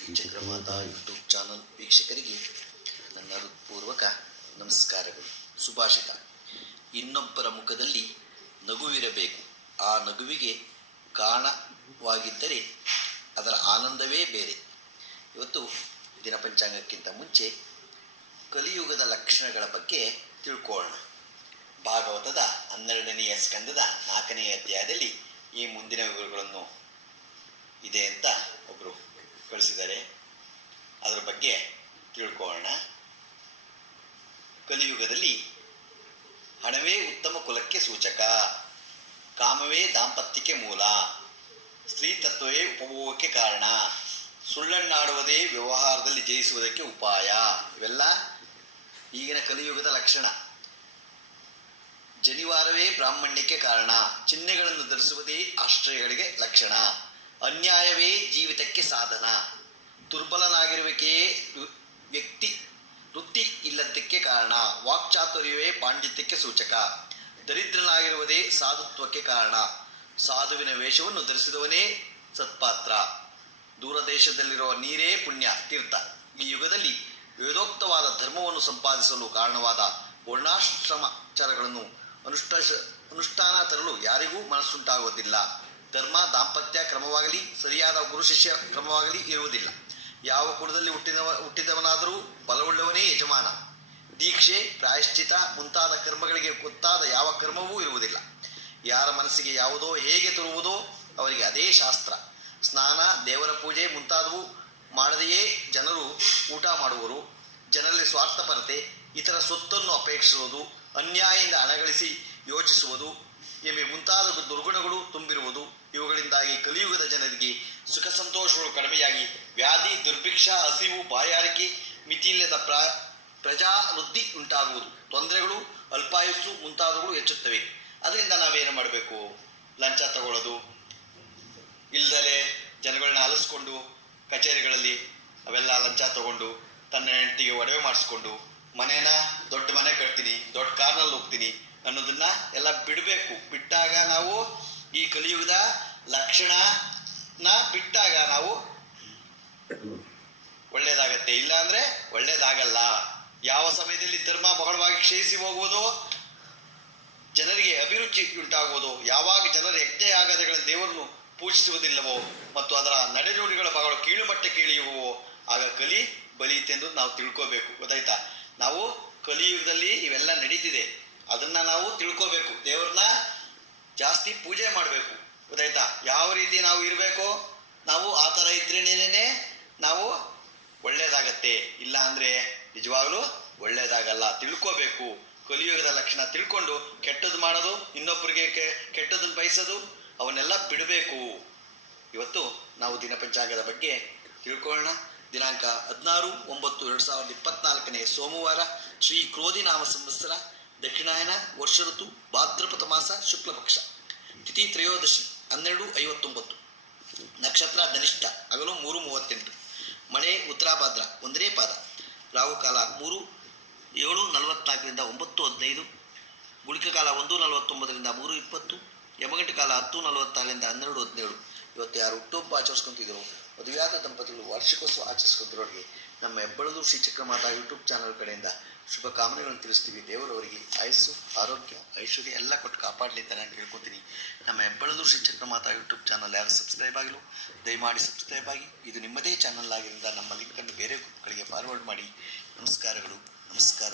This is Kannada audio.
ಶ್ರೀ ಚಕ್ರಮಾತಾ ಯೂಟ್ಯೂಬ್ ಚಾನಲ್ ವೀಕ್ಷಕರಿಗೆ ನನ್ನ ಹೃತ್ಪೂರ್ವಕ ನಮಸ್ಕಾರಗಳು. ಸುಭಾಷಿತ: ಇನ್ನೊಬ್ಬರ ಮುಖದಲ್ಲಿ ನಗುವಿರಬೇಕು, ಆ ನಗುವಿಗೆ ಕಾರಣವಾಗಿದ್ದರೆ ಅದರ ಆನಂದವೇ ಬೇರೆ. ಇವತ್ತು ದಿನಪಂಚಾಂಗಕ್ಕಿಂತ ಮುಂಚೆ ಕಲಿಯುಗದ ಲಕ್ಷಣಗಳ ಬಗ್ಗೆ ತಿಳ್ಕೊಳ್ಳೋಣ. ಭಾಗವತದ 12ನೆಯ ಸ್ಕಂದದ 4ನೆಯ ಅಧ್ಯಾಯದಲ್ಲಿ ಈ ಮುಂದಿನ ವಿವರಗಳನ್ನು ಇದೆ ಅಂತ ಒಬ್ಬರು ಕಳಿಸಿದ್ದಾರೆ. ಅದರ ಬಗ್ಗೆ ತಿಳ್ಕೊಳ್ಳೋಣ. ಕಲಿಯುಗದಲ್ಲಿ ಹಣವೇ ಉತ್ತಮ ಕುಲಕ್ಕೆ ಸೂಚಕ, ಕಾಮವೇ ದಾಂಪತ್ಯಕ್ಕೆ ಮೂಲ, ಸ್ತ್ರೀ ತತ್ವವೇ ಉಪಭೋಗಕ್ಕೆ ಕಾರಣ, ಸುಳ್ಳನ್ನಾಡುವುದೇ ವ್ಯವಹಾರದಲ್ಲಿ ಜಯಿಸುವುದಕ್ಕೆ ಉಪಾಯ. ಇವೆಲ್ಲ ಈಗಿನ ಕಲಿಯುಗದ ಲಕ್ಷಣ. ಜನಿವಾರವೇ ಬ್ರಾಹ್ಮಣ್ಯಕ್ಕೆ ಕಾರಣ, ಚಿಹ್ನೆಗಳನ್ನು ಧರಿಸುವುದೇ ಆಶ್ರಯಗಳಿಗೆ ಲಕ್ಷಣ, ಅನ್ಯಾಯವೇ ಜೀವಿತಕ್ಕೆ ಸಾಧನ, ದುರ್ಬಲನಾಗಿರುವಿಕೆಯೇ ವೃತ್ತಿ ಇಲ್ಲದಕ್ಕೆ ಕಾರಣ, ವಾಕ್ಚಾತುರ್ಯವೇ ಪಾಂಡಿತ್ಯಕ್ಕೆ ಸೂಚಕ, ದರಿದ್ರನಾಗಿರುವುದೇ ಸಾಧುತ್ವಕ್ಕೆ ಕಾರಣ, ಸಾಧುವಿನ ವೇಷವನ್ನು ಧರಿಸಿದವನೇ ಸತ್ಪಾತ್ರ, ದೂರದೇಶದಲ್ಲಿರುವ ನೀರೇ ಪುಣ್ಯ ತೀರ್ಥ. ಈ ಯುಗದಲ್ಲಿ ವೇದೋಕ್ತವಾದ ಧರ್ಮವನ್ನು ಸಂಪಾದಿಸಲು ಕಾರಣವಾದ ವರ್ಣಾಶ್ರಮಾಚಾರಗಳನ್ನು ಅನುಷ್ಠಾನ ತರಲು ಯಾರಿಗೂ ಮನಸ್ಸುಂಟಾಗುವುದಿಲ್ಲ. ಧರ್ಮ ದಾಂಪತ್ಯ ಕ್ರಮವಾಗಲಿ ಸರಿಯಾದ ಗುರು ಶಿಷ್ಯ ಕ್ರಮವಾಗಲಿ ಇರುವುದಿಲ್ಲ. ಯಾವ ಕುಲದಲ್ಲಿ ಹುಟ್ಟಿದವನಾದರೂ ಬಲವುಳ್ಳವನೇ ಯಜಮಾನ. ದೀಕ್ಷೆ, ಪ್ರಾಯಶ್ಚಿತ ಮುಂತಾದ ಕರ್ಮಗಳಿಗೆ ಗೊತ್ತಾದ ಯಾವ ಕರ್ಮವೂ ಇರುವುದಿಲ್ಲ. ಯಾರ ಮನಸ್ಸಿಗೆ ಯಾವುದೋ ಹೇಗೆ ತರುವುದೋ ಅವರಿಗೆ ಅದೇ ಶಾಸ್ತ್ರ. ಸ್ನಾನ, ದೇವರ ಪೂಜೆ ಮುಂತಾದವು ಮಾಡದೆಯೇ ಜನರು ಊಟ ಮಾಡುವರು. ಜನರಲ್ಲಿ ಸ್ವಾರ್ಥಪರತೆ, ಇತರ ಸೊತ್ತನ್ನು ಅಪೇಕ್ಷಿಸುವುದು, ಅನ್ಯಾಯದಿಂದ ಹಣಗಳಿಸಿ ಯೋಚಿಸುವುದು ಎಂಬ ಮುಂತಾದ ದುರ್ಗುಣಗಳು ತುಂಬಿರುವುದು. ಇವುಗಳಿಂದಾಗಿ ಕಲಿಯುಗದ ಜನರಿಗೆ ಸುಖ ಸಂತೋಷಗಳು ಕಡಿಮೆಯಾಗಿ ವ್ಯಾಧಿ, ದುರ್ಭಿಕ್ಷ, ಹಸಿವು, ಬಾಯಾರಿಕೆ, ಮಿತಿಯಿಲ್ಲದ ಪ್ರಜಾವೃದ್ಧಿ ಉಂಟಾಗುವುದು. ತೊಂದರೆಗಳು, ಅಲ್ಪಾಯುಸ್ಸು ಮುಂತಾದವುಗಳು ಹೆಚ್ಚುತ್ತವೆ. ಅದರಿಂದ ನಾವೇನು ಮಾಡಬೇಕು? ಲಂಚ ತಗೊಳ್ಳೋದು, ಇಲ್ಲದಲೇ ಜನಗಳನ್ನ ಅಲಿಸ್ಕೊಂಡು ಕಚೇರಿಗಳಲ್ಲಿ ಅವೆಲ್ಲ ಲಂಚ ತಗೊಂಡು ತನ್ನ ಹೆಂಡತಿಗೆ ಒಡವೆ ಮಾಡಿಸ್ಕೊಂಡು ಮನೇನ ದೊಡ್ಡ ಮನೆ ಕಟ್ತೀನಿ, ದೊಡ್ಡ ಕಾರ್ನಲ್ಲಿ ಹೋಗ್ತೀನಿ ಅನ್ನೋದನ್ನ ಎಲ್ಲ ಬಿಡಬೇಕು. ಬಿಟ್ಟಾಗ ನಾವು ಈ ಕಲಿಯುಗದ ಲಕ್ಷಣನ ಬಿಟ್ಟಾಗ ನಾವು ಒಳ್ಳೇದಾಗತ್ತೆ. ಇಲ್ಲ ಅಂದರೆ ಒಳ್ಳೇದಾಗಲ್ಲ. ಯಾವ ಸಮಯದಲ್ಲಿ ಧರ್ಮ ಬಹಳವಾಗಿ ಕ್ಷಯಿಸಿ ಹೋಗುವುದೋ, ಜನರಿಗೆ ಅಭಿರುಚಿ ಉಂಟಾಗುವುದು, ಯಾವಾಗ ಜನರ ಯಜ್ಞ ಯಾಗಗಳ ದೇವರನ್ನು ಪೂಜಿಸುವುದಿಲ್ಲವೋ ಮತ್ತು ಅದರ ನಡೆನುಡಿಗಳು ಬಹಳ ಕೀಳುಮಟ್ಟಕ್ಕೆ ಇಳಿಯುವವೋ ಆಗ ಕಲಿ ಬಲಿತೆಂದು ನಾವು ತಿಳ್ಕೋಬೇಕು. ಗೊತ್ತಾಯ್ತಾ? ನಾವು ಕಲಿಯುಗದಲ್ಲಿ ಇವೆಲ್ಲ ನಡೀತಿದೆ, ಅದನ್ನು ನಾವು ತಿಳ್ಕೋಬೇಕು. ದೇವ್ರನ್ನ ಜಾಸ್ತಿ ಪೂಜೆ ಮಾಡಬೇಕು. ಗೊತ್ತಾಯ್ತಾ? ಯಾವ ರೀತಿ ನಾವು ಇರಬೇಕೋ ನಾವು ಆ ಥರ ಇದ್ರೇನೇ ನಾವು ಒಳ್ಳೇದಾಗತ್ತೆ. ಇಲ್ಲ ಅಂದರೆ ನಿಜವಾಗಲೂ ಒಳ್ಳೇದಾಗಲ್ಲ. ತಿಳ್ಕೋಬೇಕು. ಕಲಿಯುಗದ ಲಕ್ಷಣ ತಿಳ್ಕೊಂಡು ಕೆಟ್ಟದ್ದು ಮಾಡೋದು, ಇನ್ನೊಬ್ಬರಿಗೆ ಕೆಟ್ಟದನ್ನು ಬಯಸೋದು, ಅವನ್ನೆಲ್ಲ ಬಿಡಬೇಕು. ಇವತ್ತು ನಾವು ದಿನಪಂಚಾಂಗದ ಬಗ್ಗೆ ತಿಳ್ಕೊಳ್ಳೋಣ. ದಿನಾಂಕ 16/9/2024 ಸೋಮವಾರ, ಶ್ರೀ ಕ್ರೋಧಿ ನಾಮ ಸಂವತ್ಸರ, ದಕ್ಷಿಣಾಯನ, ವರ್ಷ ಋತು ಭಾದ್ರಪದ ಮಾಸ, ಶುಕ್ಲ ಪಕ್ಷ, ತಿಥಿ ತ್ರಯೋದಶಿ 12:59, ನಕ್ಷತ್ರ ಧನಿಷ್ಠ, ಹಗಲು 3:38, ಮಳೆ ಉತ್ತರಾಭಾದ್ರ 1ನೇ ಪಾದ, ರಾಹುಕಾಲ 7:44 9:15, ಗುಳಿಕ ಕಾಲ 1:49 3:20, ಯಮಗಂಟ ಕಾಲ 10:46 12:17. ಇವತ್ತು ಯಾರು ಹುಟ್ಟುಹಬ್ಬ ಆಚರಿಸ್ಕೊತಿದ್ರು, ಮದುವೆಯಾದ ದಂಪತಿಗಳು ವಾರ್ಷಿಕೋತ್ಸವ ಆಚರಿಸ್ಕೊಂತಿರೋರಿಗೆ ನಮ್ಮ ಹೆಬ್ಬಳದೂರು ಶ್ರೀ ಚಕ್ರಮಾತಾ ಯೂಟ್ಯೂಬ್ ಚಾನಲ್ ಕಡೆಯಿಂದ ಶುಭ ಕಾಮನೆಗಳನ್ನು ತಿಳಿಸ್ತೀವಿ. ದೇವರವರಿಗೆ ಆಯಸ್ಸು, ಆರೋಗ್ಯ, ಐಶ್ವರ್ಯ ಎಲ್ಲ ಕೊಟ್ಟು ಕಾಪಾಡಲಿ ಅಂತ ನಾನು ಕೇಳ್ಕೊತೀನಿ. ನಮ್ಮ ಹೆಬ್ಬಳದೂರು ಶ್ರೀ ಚಕ್ರಮಾತಾ ಯೂಟ್ಯೂಬ್ ಚಾನಲ್ ಯಾರು ಸಬ್ಸ್ಕ್ರೈಬ್ ಆಗಿಲ್ಲ ದಯಮಾಡಿ ಸಬ್ಸ್ಕ್ರೈಬ್ ಆಗಿ. ಇದು ನಿಮ್ಮದೇ ಚಾನಲ್ ಆಗಿದ್ದರಿಂದ ನಮ್ಮ ಲಿಂಕನ್ನು ಬೇರೆ ಗ್ರೂಪ್ಗಳಿಗೆ ಫಾರ್ವರ್ಡ್ ಮಾಡಿ. ನಮಸ್ಕಾರಗಳು. ನಮಸ್ಕಾರ.